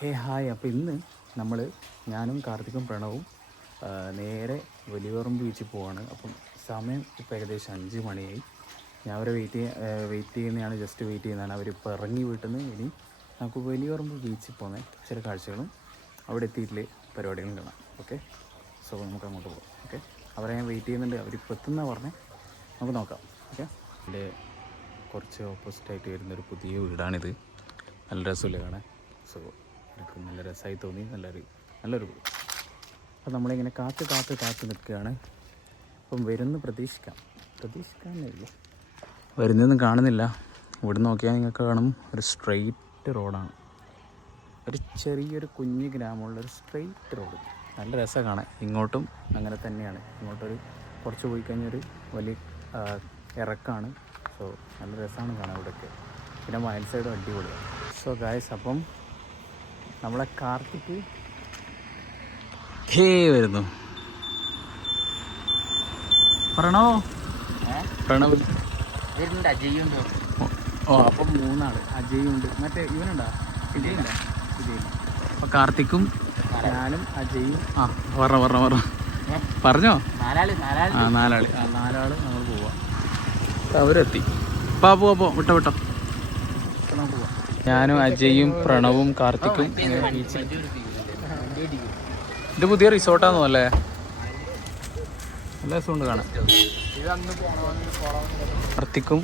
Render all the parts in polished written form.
Hi. അപ്പോൾ ഇന്ന് ഞാനും കാർത്തിക്കും പ്രണവും നേരെ വലിയപറമ്പ് ബീച്ചിൽ പോവാണ്. അപ്പം സമയം ഇപ്പോൾ ഏകദേശം 5 മണിയായി. ഞാൻ അവരെ വെയിറ്റ് ചെയ്യുന്നതാണ്, ജസ്റ്റ് വെയിറ്റ് ചെയ്യുന്നതാണ്. അവരിപ്പോൾ ഇറങ്ങി വീട്ടിൽ നിന്ന് ഇനി നമുക്ക് വലിയപറമ്പ് ബീച്ചിൽ പോകുന്ന ചില കാഴ്ചകളും അവിടെ എത്തിയിട്ടില്ലേ പരിപാടികളും കാണാം. ഓക്കെ, സോ നമുക്ക് അങ്ങോട്ട് പോകാം. ഓക്കെ, അവരെ ഞാൻ വെയിറ്റ് ചെയ്യുന്നുണ്ട്. അവരിപ്പോൾ എത്തുന്ന പറഞ്ഞേ, നമുക്ക് നോക്കാം. ഓക്കെ, എൻ്റെ കുറച്ച് ഓപ്പോസിറ്റായിട്ട് വരുന്നൊരു പുതിയ വീടാണിത്. നല്ല രസമില്ല കാണാൻ. സോ എനിക്ക് നല്ല രസമായി തോന്നി, നല്ലൊരു അപ്പോൾ നമ്മളിങ്ങനെ കാത്ത് നിൽക്കുകയാണ്. അപ്പം വരുന്ന പ്രതീക്ഷിക്കാനേ വരുന്നതൊന്നും കാണുന്നില്ല. ഇവിടെ നോക്കിയാൽ നിങ്ങൾക്ക് കാണും, ഒരു സ്ട്രെയിറ്റ് റോഡാണ്. ഒരു ചെറിയൊരു കുഞ്ഞ് ഗ്രാമമുള്ളൊരു സ്ട്രെയിറ്റ് റോഡ്. നല്ല രസമാണ് കാണാൻ. ഇങ്ങോട്ടും അങ്ങനെ തന്നെയാണ്. ഇങ്ങോട്ടൊരു കുറച്ച് പോയി കഴിഞ്ഞൊരു വലിയ ഇറക്കാണ്. സോ നല്ല രസമാണ് കാണാൻ ഇവിടെയൊക്കെ. പിന്നെ വയൽ സൈഡും അടിപൊളിയാണ്. സോ ഗായ്സ്, അപ്പം നമ്മളെ കാർത്തിക് വരുന്നു. പ്രണവ് ഓ, അപ്പം 3 ആള്. അജയുണ്ട്, മറ്റേ ഇവനുണ്ടാ, വിജയില്ല. അപ്പോൾ കാർത്തിക്കും ഞാനും അജയും പറഞ്ഞോ 4 നാലാള് നമ്മൾ പോവാം. അവരെത്തി. പോവാ വിട്ടോ. നമുക്ക് പോവാം. ഞാനും അജയും പ്രണവും കാർത്തിക്കും ബീച്ചിൽ. ഇത് പുതിയ റിസോർട്ടാണെന്നോ അല്ലേ? നല്ല രസമുണ്ട് കാണാൻ. കാർത്തിക്കും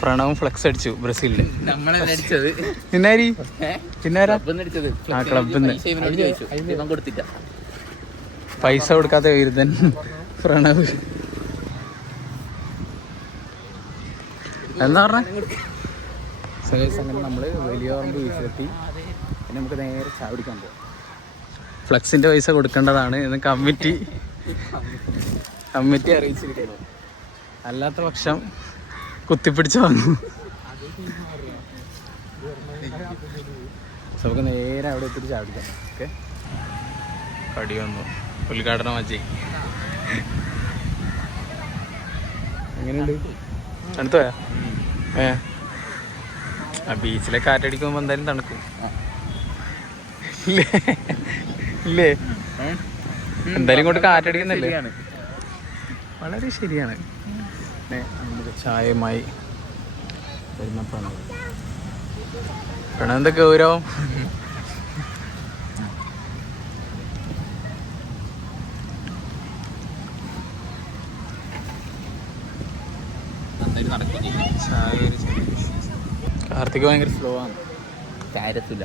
പ്രണവും ഫ്ലെക്സ് അടിച്ചു ബ്രസീലില്. പൈസ കൊടുക്കാത്ത വിരുദ്ധൻ പ്രണവ്. എന്താ പറഞ്ഞ അങ്ങനെ നമ്മൾ വലിയപറമ്പ് ബീച്ചിലെത്തി. പിന്നെ നമുക്ക് നേരെ ചായ കുടിക്കാൻ പോകാം. ഫ്ലക്സിൻ്റെ പൈസ കൊടുക്കേണ്ടതാണ് എന്ന് കമ്മിറ്റി അറിയിച്ചിരിക്കുന്നു. അല്ലാത്ത പക്ഷം കുത്തിപ്പിടിച്ച് വന്നു. നമുക്ക് നേരെ അവിടെ എത്തിയിട്ട് ചായ കുടിക്കാം. ഓക്കെ, കടി വന്നു. ഉദ്ഘാടനം അജയ്. എങ്ങനെയുണ്ട്? തണുത്ത് പോയാ? ആ ബീച്ചിലെ കാറ്റടിക്കുമ്പോൾ എന്തായാലും തണുക്കും ഇല്ലേ? എന്തായാലും ഇങ്ങോട്ട് കാറ്റടിക്കുന്നില്ലേ? വളരെ ശരിയാണ്. നമുക്ക് ചായയുമായി വരുന്ന പ്രണവന്റെ ഗൗരവം. കാർത്തിക് ഭയങ്കര സ്ലോ ആണ്. കാര്യത്തില്ല,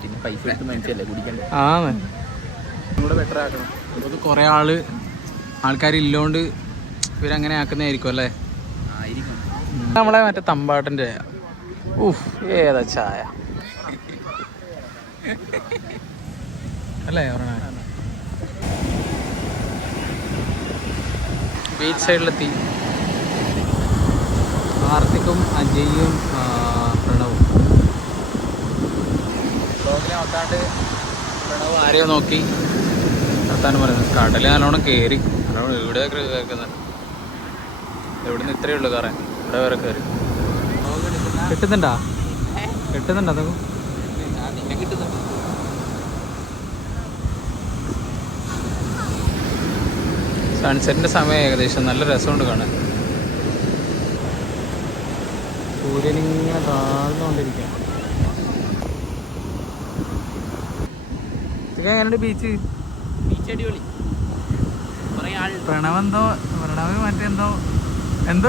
പിന്നെ പൈസ എടുത്ത് മനസ്സിലല്ലേ കുടിക്കണ്ടേ. കൂടെ ബെറ്റർ ആക്കണം. അത് കുറേ ആൾക്കാരില്ലോണ്ട് ഇവരങ്ങനെ ആക്കുന്നതായിരിക്കും അല്ലേ? നമ്മളെ മറ്റേ തമ്പാട്ടിൻ്റെ ഏതാ ചായ അല്ലേ? ബീച്ച് സൈഡിലെത്തി. കാർത്തിക്കും അജയും പ്രണവും. ബ്ലോഗിലെ മൊത്താണ്ട് പ്രണവ് ആരെയോ നോക്കി നിർത്താനും പറയുന്നത്. കടല് നല്ലോണം കയറി. നല്ലോണം ഇവിടെ കേൾക്കുന്നത്. എവിടുന്ന് ഇത്രയേ ഉള്ളൂ കയറാൻ. ഇവിടെ വേറെ കയറി. കിട്ടുന്നുണ്ടോ അതൊക്കെ? സൺസെറ്റിൻ്റെ സമയം ഏകദേശം. നല്ല രസമുണ്ട് കാണാൻ. സൂര്യനിങ്ങനെ താഴ്ന്നുകൊണ്ടിരിക്കുക. എങ്ങനെയുണ്ട് ബീച്ച് അടിപൊളി. പ്രണവ് മറ്റെന്തോ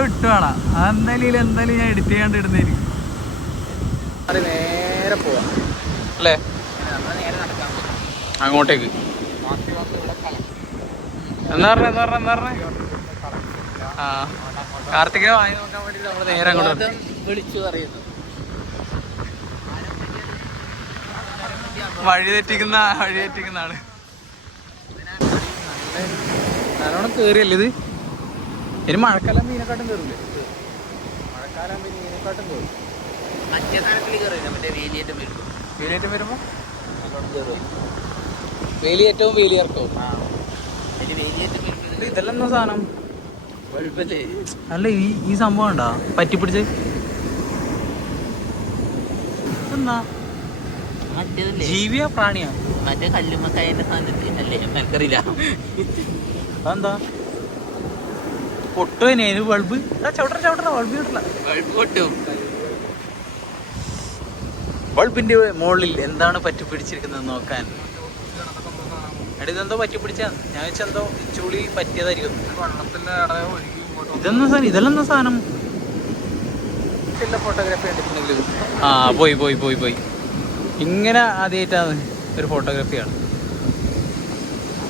ഇട്ടുവാളാ. അതെന്തായാലും ഞാൻ എഡിറ്റ് ചെയ്യാണ്ട് ഇടുന്നതായിരിക്കും. നേരെ പോവാം അല്ലേ? അങ്ങോട്ടേക്ക് എന്താ പറഞ്ഞ കാർത്തികനെ വാങ്ങി നോക്കാൻ വേണ്ടി നമ്മൾ നേരെ അങ്ങോട്ട് വിളിച്ചു പറയുന്നു. വഴി തെറ്റിക്കുന്ന ആള്. നല്ലോണം കേറിയല്ലേ ഇത്? ഇനി മഴക്കാലം മീനെക്കാട്ടും കയറില്ലേ? മഴക്കാലം മീനെക്കാട്ടും കയറും. മറ്റേ തരത്തിൽ കയറില്ല, മറ്റേ വേലിയേറ്റം വരുമ്പോ നല്ലോണം കയറും. വേലിയേറ്റവും വേലിയിറക്കവും. വേലിയേറ്റം ഇതെല്ലാം എന്താ സാധനം? കുഴപ്പമില്ലേ? അല്ല, ഈ സംഭവം ഉണ്ടോ പറ്റിപ്പിടിച്ച്? എന്നാ മറ്റേതല്ലേ ജീവിയാ പ്രാണിയാ? മറ്റേ കല്ലുമ്മക്കായന്റെ സാധനത്തിൽ അല്ലേ എനിക്കറിയില്ല. അതെന്താ പൊട്ടുവനെ ബൾബ്? ചവിട്ട ബൾബ് കിട്ടില്ല. ബൾബ് പൊട്ടും. ബൾബിന്റെ മുകളിൽ എന്താണ് പറ്റി പിടിച്ചിരിക്കുന്നത് നോക്കാൻ. എടാ ഇതെന്തോ പറ്റി പിടിച്ചാ? ഞാൻ വെച്ചെന്തോ ചുളി പറ്റിയതായിരിക്കും. ഇതെല്ലാം സാധനം ഫോട്ടോഗ്രാഫി കണ്ടിട്ടുണ്ടെങ്കിൽ ആ പോയി ഇങ്ങനെ ആദ്യമായിട്ടാണ് ഒരു ഫോട്ടോഗ്രാഫിയാണ്.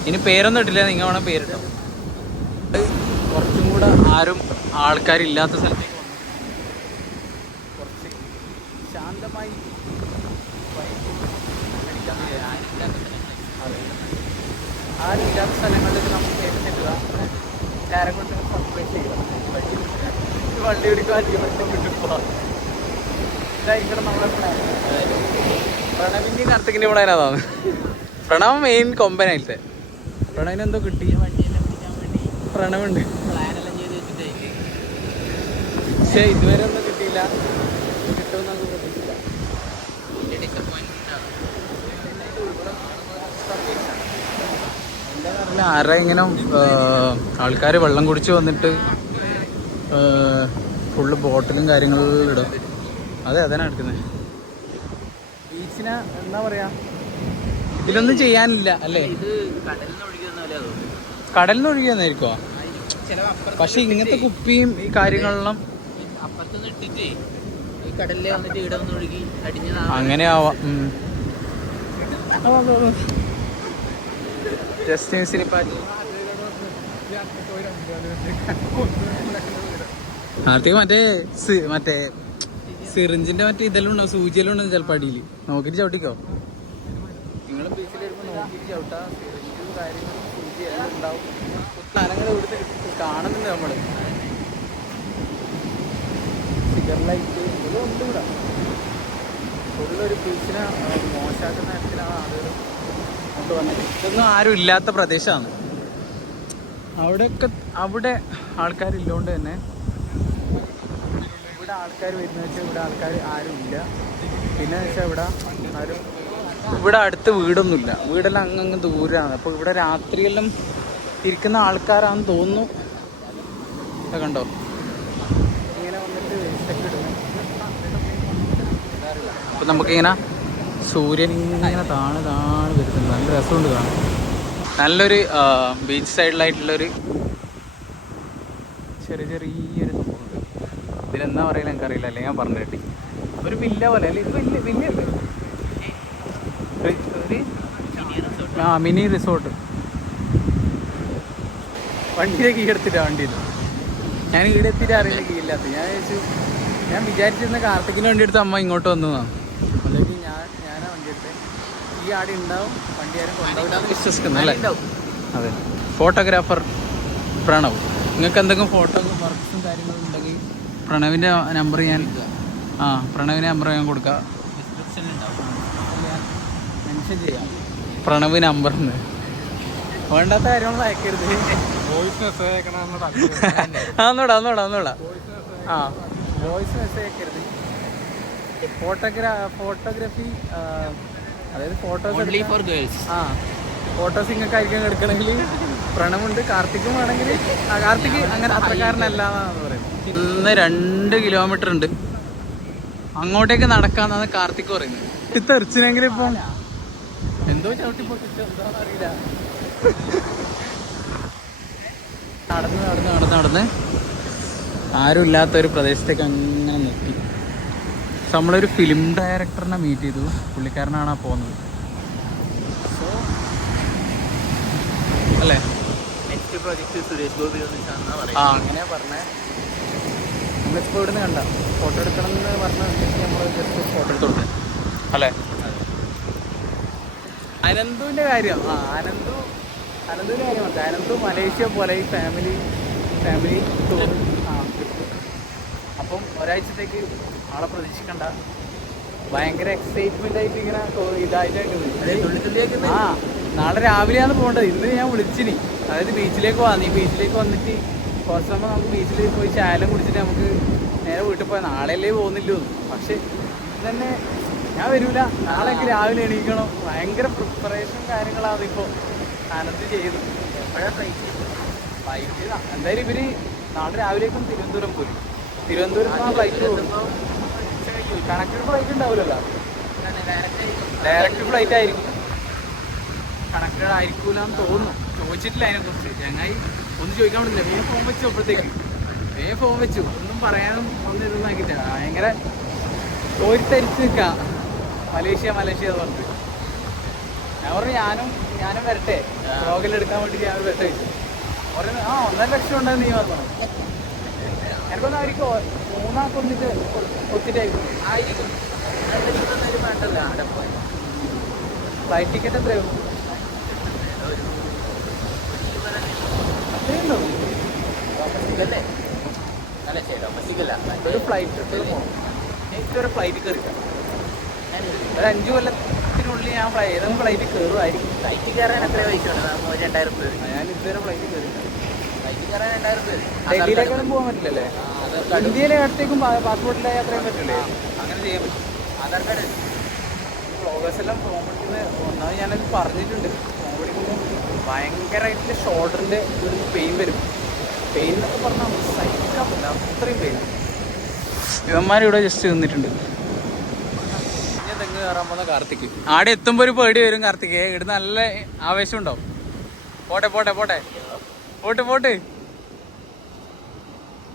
ഇനി പേരൊന്നും ഇട്ടില്ല, നിങ്ങൾ വേണം പേരിട്ടോ. കുറച്ചും കൂടെ ആരും ആൾക്കാരില്ലാത്ത സ്ഥലത്തേക്ക് കുറച്ച് ശാന്തമായി ആരില്ലാത്ത സ്ഥലങ്ങളിലേക്ക് നമുക്ക് കേട്ടിട്ടില്ല. ആരെ കൊണ്ട് സർപ്രൈസ് ചെയ്യണം. വണ്ടി പിടിക്കുക, അധികം കിട്ടുമ്പോൾ ഇതായിരിക്കണം നമ്മളെ പ്ലാൻ. പ്രണവിൻ്റെയും കാർത്തികിൻ്റെയും പ്ലാൻ അതാണ്. പ്രണവ് മെയിൻ കൊമ്പനായിട്ടേ. പ്രണവിന് എന്തോ കിട്ടി, വണ്ടിയെല്ലാം പിടിക്കാൻ വേണ്ടി പ്രണവുണ്ട്. പ്ലാനെല്ലാം ചെയ്ത് വെച്ചിട്ടായില്ലേ. പക്ഷേ ഇതുവരെ ഒന്നും കിട്ടിയില്ല. കിട്ടുമെന്ന് നമുക്ക് പ്രതീക്ഷിച്ചില്ല. ആരാ ഇങ്ങനെ ആൾക്കാർ വെള്ളം കുടിച്ച് വന്നിട്ട് ഫുള്ള് ബോട്ടിലും കാര്യങ്ങളും ഇടും. അതാണ് എടുക്കുന്നത്. ബീച്ചിനെ എന്താ പറയാ, ഇതിലൊന്നും ചെയ്യാനില്ല അല്ലേ? ഇത് കടലിൽ നിന്ന് ഒഴുകുന്ന പോലെ അതോ കടലിൽ നിന്ന് ഒഴുകിയെന്നായിരിക്കോ? പക്ഷെ ഇങ്ങനത്തെ കുപ്പിയും ഈ കാര്യങ്ങളെല്ലാം അപ്പുറത്തുനിന്ന് ഇട്ടിട്ട് ഈ കടലിൽ വന്നിട്ട് ഇവിടെ ഒന്ന് ഒഴുകി അടിഞ്ഞതാണ്. അങ്ങനെ ആവാം. ജസ്റ്റ് ന്യൂസിൽ ആർത്തിക്ക് മറ്റേ സിറിഞ്ചിന്റെ മറ്റേ ഇതെല്ലാം ഉണ്ടാവും, സൂചിയെല്ലാം ഉണ്ടാവും ചിലപ്പോൾ അടിയിൽ. നോക്കിയിട്ട് ചവിട്ടിക്കോ. നിങ്ങൾ ബീച്ചിൽ വരുമ്പോൾ നോക്കിയിട്ട് ചവിട്ടാ. സിറിഞ്ചും കാര്യങ്ങളും സൂചി എല്ലാം ഉണ്ടാവും. സാധനങ്ങൾ ഇവിടുത്തെ കാണുന്നുണ്ട് നമ്മൾ. സിഗർ ലൈറ്റ് ഇതൊന്നും ഇവിടെ ഫുള്ളൊരു ബീച്ചിനെ മോശമാക്കുന്ന തരത്തിലാണ് ആളുകൾ കൊണ്ടുവന്നത്. ഇതൊന്നും ആരും ഇല്ലാത്ത പ്രദേശമാണ്. അവിടെ ആൾക്കാരില്ലോണ്ട് തന്നെ ഇവിടെ ആൾക്കാർ വരുന്നത് വെച്ചാൽ ഇവിടെ ആൾക്കാർ ആരും ഇല്ല. പിന്നെ വെച്ചാൽ ഇവിടെ അടുത്ത് വീടൊന്നുമില്ല. വീടെല്ലാം അങ്ങ് ദൂരമാണ്. അപ്പോൾ ഇവിടെ രാത്രിയെല്ലാം ഇരിക്കുന്ന ആൾക്കാരാണെന്ന് തോന്നുന്നു. കണ്ടോ ഇങ്ങനെ വന്നിട്ട് വേസ്റ്റൊക്കെ ഇടുന്നു. അപ്പം നമുക്കിങ്ങനെ സൂര്യൻ ഇങ്ങനെ താണ് വരുന്നുണ്ട്. നല്ല രസമുണ്ട് കാണാൻ. നല്ലൊരു ബീച്ച് സൈഡിലായിട്ടുള്ളൊരു ചെറിയൊരു സംഭവമുണ്ട്. ഇതിലെന്താ പറയുക എനിക്കറിയില്ല, അല്ലെങ്കിൽ ഞാൻ പറഞ്ഞു കേട്ടി. ഒരു വില്ല പോലെ അല്ലേ ഇത്? വില്ലല്ലേ? Mini resort. വണ്ടിയിലെ കീ എടുത്തിട്ടാണ് വണ്ടിയിൽ. ഞാൻ ഈടെ എത്തിയിട്ട് അറിയുന്ന കീ ഇല്ലാത്ത. ഞാൻ വിചാരിച്ചിരുന്ന കാർത്തിക്കിന് വണ്ടി എടുത്ത് അമ്മ ഇങ്ങോട്ട് വന്നതാണ്. അല്ലെങ്കിൽ ഞാനാ വണ്ടി എടുത്തത്. ഈ ആടെ ഉണ്ടാവും, വണ്ടി ആരും കൊണ്ടുപോയിട്ടാണ് വിശ്വസിക്കുന്നത് അല്ലേ? അതെ. ഫോട്ടോഗ്രാഫർ പ്രണവ്. നിങ്ങൾക്ക് എന്തെങ്കിലും ഫോട്ടോ വർക്ക്സും കാര്യങ്ങളും ഉണ്ടെങ്കിൽ പ്രണവിൻ്റെ നമ്പർ പ്രണവിൻ്റെ നമ്പർ ഞാൻ കൊടുക്കാം. മെൻഷൻ ചെയ്യാം പ്രണവ് നമ്പറിന്ന്. വേണ്ടാത്ത കാര്യങ്ങളൊന്നും അയക്കരുത്. ഒന്നൂടാ വോയിസ് മെസ്സേജ് അയക്കരുത്. ഫോട്ടോഗ്രാഫി അതായത് ഫോട്ടോസ് ഫോട്ടോസ് നിങ്ങൾക്ക് ആയിരിക്കും എടുക്കണമെങ്കിൽ പ്രണവുണ്ട്. കാർത്തിക്കും വേണമെങ്കിൽ കാർത്തിക് അങ്ങനെ അത്രക്കാരനല്ല എന്നാണ് പറയുന്നത്. ഇന്ന് 2 കിലോമീറ്റർ ഉണ്ട് അങ്ങോട്ടേക്ക് നടക്കാന്നാണ് കാർത്തിക് പറയുന്നത്. തെറിച്ചിനെങ്കിൽ ഇപ്പം എന്തോ ചവിട്ടി പൊട്ടിച്ചോ എന്താണെന്ന് അറിയില്ല. നടന്ന് ആരും ഇല്ലാത്തൊരു പ്രദേശത്തേക്ക് അങ്ങനെ നോക്കി. നമ്മളൊരു ഫിലിം ഡയറക്ടറിനെ മീറ്റ് ചെയ്തു. പുള്ളിക്കാരനാണ് പോകുന്നത്. അല്ലേ? നെക്സ്റ്റ് പ്രോജക്റ്റ് സുരേഷ് ഗോപി അങ്ങനെയാ പറഞ്ഞേ. നമ്മളിപ്പോൾ ഇവിടുന്ന് കണ്ട ഫോട്ടോ എടുക്കണം എന്ന് പറഞ്ഞ നമ്മൾ ജസ്റ്റ് ഫോട്ടോ എടുത്ത് കൊടുത്തേ അല്ലേ? അനന്തുവിൻ്റെ കാര്യം അനന്തുവിൻ്റെ കാര്യമാണ്. അനന്തു മലേഷ്യ പോലെ ഈ ഫാമിലി ടൂർ അപ്പം ഒരാഴ്ചത്തേക്ക് ആളെ പ്രതീക്ഷിക്കണ്ട. ഭയങ്കര എക്സൈറ്റ്മെന്റ് ആയിട്ട് ഇങ്ങനെ ഇതായിട്ടായിട്ട് നാളെ രാവിലെയാണ് പോകേണ്ടത്. ഇന്ന് ഞാൻ വിളിച്ചിനി, അതായത് ബീച്ചിലേക്ക് പോകാം. നീ ബീച്ചിലേക്ക് വന്നിട്ട് കുറച്ച് സമയം നമുക്ക് ബീച്ചിൽ പോയി ചായലും കുടിച്ചിട്ട് നമുക്ക് നേരെ വീട്ടിൽ പോയാൽ നാളെയല്ലേ പോകുന്നില്ലോ. പക്ഷെ ഇത് തന്നെ ഞാൻ വരൂല, നാളെ എനിക്ക് രാവിലെ എണീക്കണം. ഭയങ്കര പ്രിപ്പറേഷൻ കാര്യങ്ങളാണ് ഇപ്പോൾ അനന്ത് ചെയ്തു. എപ്പോഴാ ഫ്ലൈറ്റ്? ഫ്ലൈറ്റ് എന്തായാലും ഇവര് നാളെ രാവിലേക്കും തിരുവനന്തപുരം പോരും. തിരുവനന്തപുരത്ത് ആ ഫ്ലൈറ്റ് പോകും. കണക്റ്റഡ് ഫ്ലൈറ്റ് ഉണ്ടാവില്ലല്ലോ, ഡയറക്റ്റ് ഫ്ലൈറ്റ് ആയിരിക്കും. കണക്റ്റഡ് ആയിരിക്കൂലെന്ന് തോന്നുന്നു. ചോദിച്ചിട്ടില്ല അതിനെക്കുറിച്ച്. ചങ്ങായി ഒന്നും ചോദിക്കാൻ പറ്റില്ല. വേഗം ഫോൺ വെച്ചു. അപ്പോഴത്തേക്ക് വേഗം ഫോൺ വെച്ചു. ഒന്നും പറയാനും ഒന്നും ഇതൊന്നും ആക്കിയിട്ടില്ല. ഭയങ്കര കോരിത്തരിച്ച് നിൽക്കുക. മലേഷ്യ എന്ന് പറഞ്ഞിട്ട്. ഞാൻ പറഞ്ഞു ഞാനും വരട്ടെ, വ്ളോഗിലെടുക്കാൻ വേണ്ടി ഞാൻ വരട്ടെ. പറയുന്നത് 1.5 ലക്ഷം ഉണ്ടെന്ന് നീ പറഞ്ഞു. എനിക്കൊന്നും ആയിരിക്കും 3 കൊണ്ടിട്ട് ഒത്തിട്ടായിരിക്കും. ഫ്ലൈറ്റ് ടിക്കറ്റ് എത്രയാവും? അത്രയുണ്ടോ? ഒരു ഫ്ലൈറ്റ് എനിക്കൊരു ഫ്ലൈറ്റ് കയറിക്കാം. ഒരു 5 കൊല്ലത്തിനുള്ളിൽ ഞാൻ ഏതെങ്കിലും ഫ്ലൈറ്റ് കയറുമായിരിക്കും. ഫ്ലൈറ്റ് കയറാൻ എത്ര പൈസ ഉണ്ട്? 2000 രൂപ. ഞാൻ ഇതുവരെ ഫ്ലൈറ്റ് കയറി. ഫ്ലൈറ്റ് കയറാൻ 2000 രൂപ. ഡൽഹിയിലേക്കൊന്നും പോകാൻ പറ്റില്ലല്ലേ? ഇന്ത്യയിലെ അടുത്തേക്കും പാസ്പോർട്ടിലെ യാത്ര ചെയ്യാൻ പറ്റില്ലേ? അങ്ങനെ ചെയ്യാൻ പറ്റും. ആധാർ കാർഡ് വ്ളോഗേഴ്സ് എല്ലാം ഫോൺ വിളിക്കുന്നത് ഒന്നാമത് ഞാനത് പറഞ്ഞിട്ടുണ്ട്. ഫോൺ വിളിക്കുമ്പോൾ ഭയങ്കരമായിട്ട് ഷോൾഡറിൻ്റെ ഒരു പെയിൻ വരും. പെയിൻ എന്നൊക്കെ പറഞ്ഞാൽ സഹിക്കാൻ പറ്റില്ല, അത്രയും പെയിൻ. ഇവന്മാരിവിടെ ജസ്റ്റ് നിന്നിട്ടുണ്ട്. ഞാൻ തെങ്ങ് കയറാൻ പോകുന്ന കാർത്തിക്. ആടെ എത്തുമ്പോൾ ഒരു പേടി വരും കാർത്തിക്. ഇവിടെ നല്ല ആവേശം ഉണ്ടാവും. പോട്ടെ പോട്ടെ പോട്ടെ പോട്ട് പോട്ട്.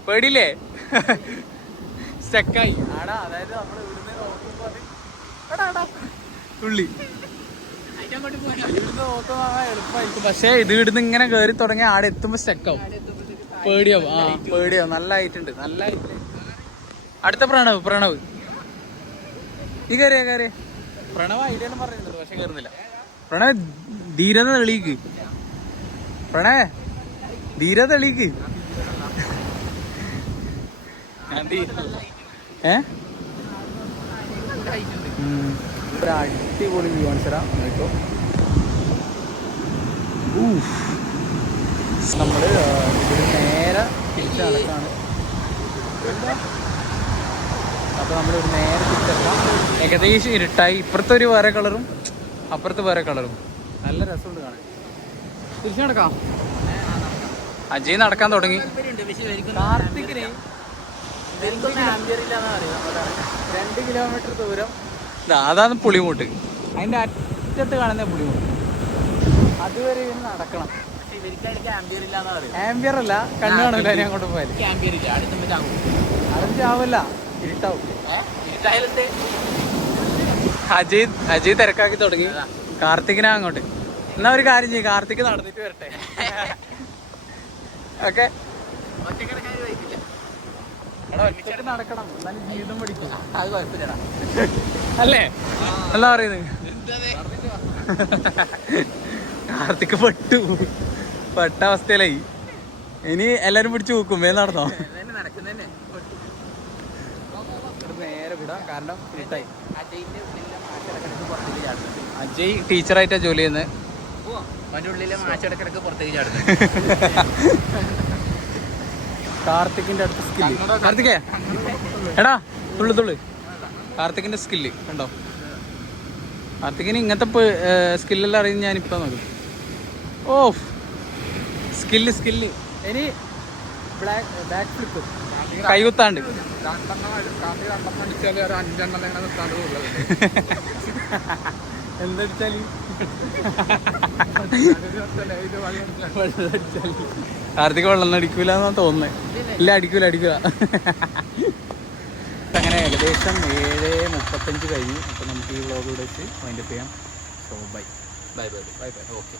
പേടിയില്ലേ? സ്റ്റക്കായി ആടാ. അതായത് നമ്മൾ ഇവിടുന്ന് നോക്കുമ്പോൾ തുള്ളി ഇവിടുന്ന് നോക്കുമ്പോൾ എളുപ്പമായിരിക്കും. പക്ഷേ ഇത് ഇവിടുന്ന് ഇങ്ങനെ കയറി തുടങ്ങി ആടെ എത്തുമ്പോൾ സ്റ്റക്കാവും. പേടിയാവും. പേടിയാവും. നല്ല ആയിട്ടുണ്ട്, നല്ല ആയിട്ടുണ്ട്. അടുത്ത പ്രണവ് ഈ കയറിയ പ്രണവ് ഐഡിയ പറഞ്ഞിട്ടുണ്ട്, പക്ഷെ കയറുന്നില്ല. പ്രണവ് ധീരത തെളിയിക്ക്. ധീരത ഒരു അടിപൊളി വ്യൂ കാണിച്ചരാ നോക്കോ. നമ്മള് ഇവിടെ നേരെ തിരിച്ച് നടക്കാണ്. അപ്പൊ നമ്മളിവിടെ നേരെ തിരിച്ചെടുക്കാം. ഏകദേശം ഇരുട്ടായി. ഇപ്പുറത്തെ ഒരു വേറെ കളറും അപ്പുറത്ത് വേറെ കളറും. നല്ല രസമുണ്ട് കാണാൻ. തിരിച്ചു നടക്കാം. അജയ് നടക്കാൻ തുടങ്ങി. കാർത്തികിന് 2 കിലോമീറ്റർ ദൂരം. അതാണ് പുളിമുട്ട്. അതിന്റെ അറ്റത്ത് കാണുന്ന പുളിമുട്ട്. അതുവരെ ഇവന് നടക്കണം. ആംബിയർ അല്ല, കണ്ണു കാണൂല. അതിനെ അങ്ങോട്ട് പോയാലും ചാവില്ല, ഇരുട്ടാവും. അജയ് തിരക്കാക്കി തുടങ്ങി. കാർത്തികിനാ അങ്ങോട്ട്. എന്നാ ഒരു കാര്യം ചെയ്യും, കാർത്തിക് നടന്നിട്ട് വരട്ടെ. ഓക്കെ, ഒറ്റക്ക് നടക്കണം, എന്നാലും ജീവിതം പഠിക്കും. അത് കുഴപ്പമില്ലടാ അല്ലേ? എന്താ പറയുന്നത്? കാർത്തിക് പെട്ട അവസ്ഥയിലായി. ഇനി എല്ലാരും പിടിച്ചു നോക്കും. നടന്നോ? നേരെ വിടാം, കാരണം ഇരുട്ടായി. അജയ് ടീച്ചറായിട്ടാ ജോലി ചെയ്യുന്നത്. അവൻ്റെ ഉള്ളിലെ മാച്ചിടക്കിടക്ക് പുറത്തേക്ക് ചാടുന്നത്. കാർത്തിക്കിന്റെ അടുത്ത സ്കില്ല്. കാർത്തികേ എടാ തുള്ളു. കാർത്തിക്കിന്റെ സ്കില്ല് കണ്ടോ? കാർത്തിക്കിന് ഇങ്ങനത്തെ സ്കില്ലെല്ലാം അറിയുന്ന ഞാനിപ്പോ നോക്കും. ഓ സ്കില്ല്. ഇനി ബാക്ക് ഫ്ലിപ്പ്, കൈകുത്താണ്ട്. എന്തടിച്ചാല് കാർത്തിക് വെള്ളം അടിക്കൂല എന്നാ തോന്നുന്നത്. ഇല്ല, അടിക്കൂല. അങ്ങനെ ഏകദേശം 7:35 കഴിഞ്ഞു. അപ്പോൾ നമുക്ക് ഈ വ്ളോഗ് ഇവിടെ വെച്ച് വൈൻഡപ്പ് ചെയ്യാം. So bye. ഓക്കെ.